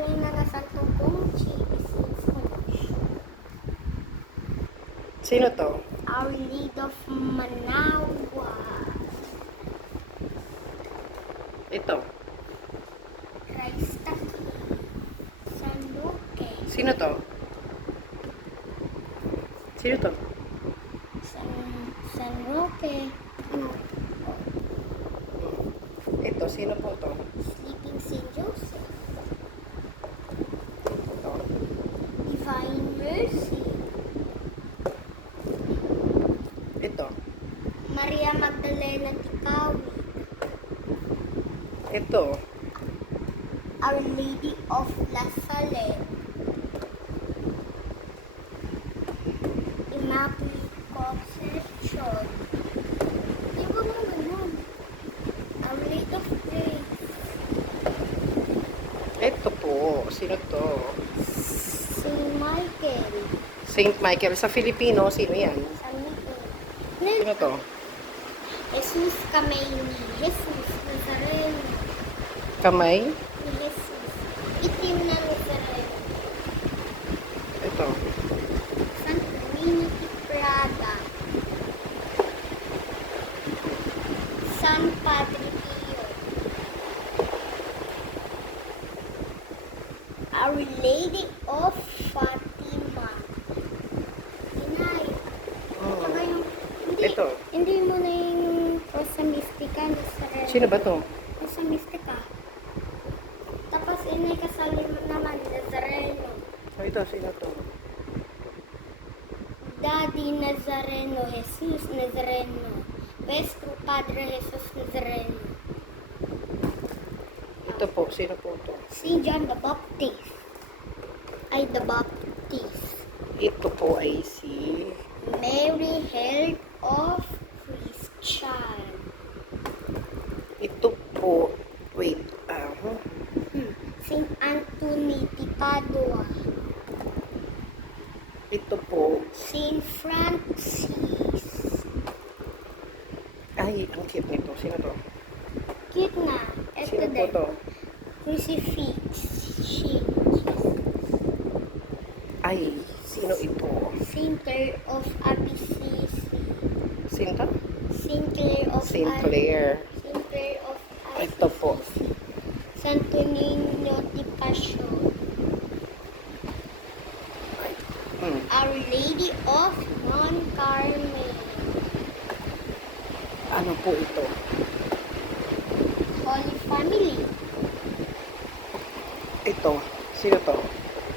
Paulina na Santo Conchi is Sino to? Our Lady of Managua. Ito. Christ San Roque. Sino to? Sino to? San Roque. Ito, sino po to? Sleeping Saint Joseph. Ito. Divine Mercy. Ito. Maria Magdalena Tikawi. Ito. Our Lady of La Salle. Immaculate Conception. Di ba mo ganun? Our Lady of Grace. Ito po. Sino to? Saint Michael. Saint Michael. Sa Filipino, sino yan? San Miguel. Sino to? Jesus kamay ni Jesus Nazareno. Kamay? Ni Jesus. Itim na Nazareno. Ito. San Trinity Prada. San Padre Pio. Our Lady of Fatima. Inay. Oh. Saka yung, Ito. hindi mo na yung Rosa Mystica Nazareno. Sino ba to? Rosa Mystica. Tapos inay kasali mo naman Nazareno. Oh, ito, sino to? Daddy Nazareno, Jesus Nazareno. Nuestro Padre Jesus Nazareno. Ito po, sino po to? Si John the Baptist. Ay, the Baptist. Ito po ay si... Mary Head of Christian. Ito po... Wait. Saint Anthony de Padua. Ito po... Saint Francis. Ay, ang cute nito. Sino to? Cute na. Ito Sino po din. to? Crucifix. Ay, sino ito? Saint Clare of Assisi. Sino to? Saint Clare of Saint Clare. Saint Clare of Assisi. Ito po. Santo Niño de Passion. Ay, hmm. Our Lady of Non-Carmen. Ano po ito? Holy Family. Ito. Sino to?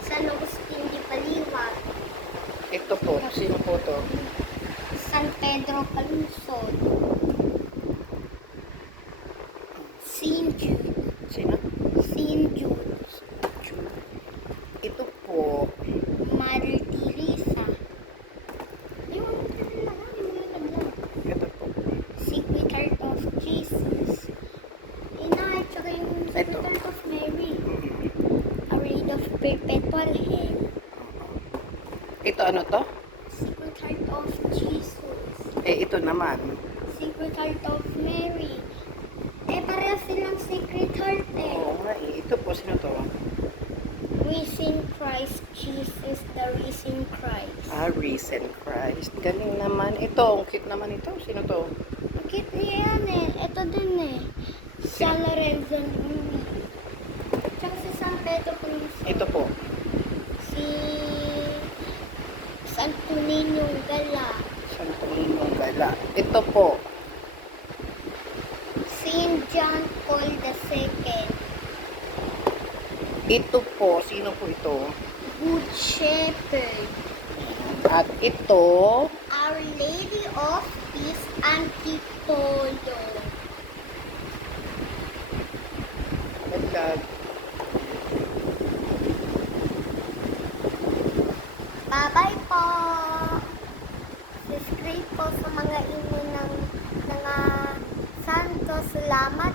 San Agustin de Paliwag. Ito po. Sino po to? San Pedro Calungsod. Saint Jude. Sino? Saint Jude. Ito po. Mother Teresa. Yung Ito po. Sacred Heart of Jesus. Inay, tsaka yung Sacred Ito. Heart of Mary. Our Lady of Perpetual Hell. Ito ano to? Sacred Heart of Jesus. Eh, ito naman. Sacred Heart of Mary. Eh, pareho silang Sacred Heart eh. Oo nga eh. Ito po. Sino to? Risen Christ Jesus, the risen Christ. Ah, Risen Christ. Galing naman. Ito. Ang cute naman ito. Sino to? Ang cute niya yan eh. Ito din eh. San Lorenzo Numi. Tsaka si San Pedro Cruz. Ito po. Si Santo Niñong Gala. Santo Niñong Gala. Ito po. Saint John Paul II. Ito po. Sino po ito? Good Shepherd. At ito. Our Lady of Peace Antipolo. Maglag. Bye-bye po! Subscribe po sa mga ino ng mga santo. Salamat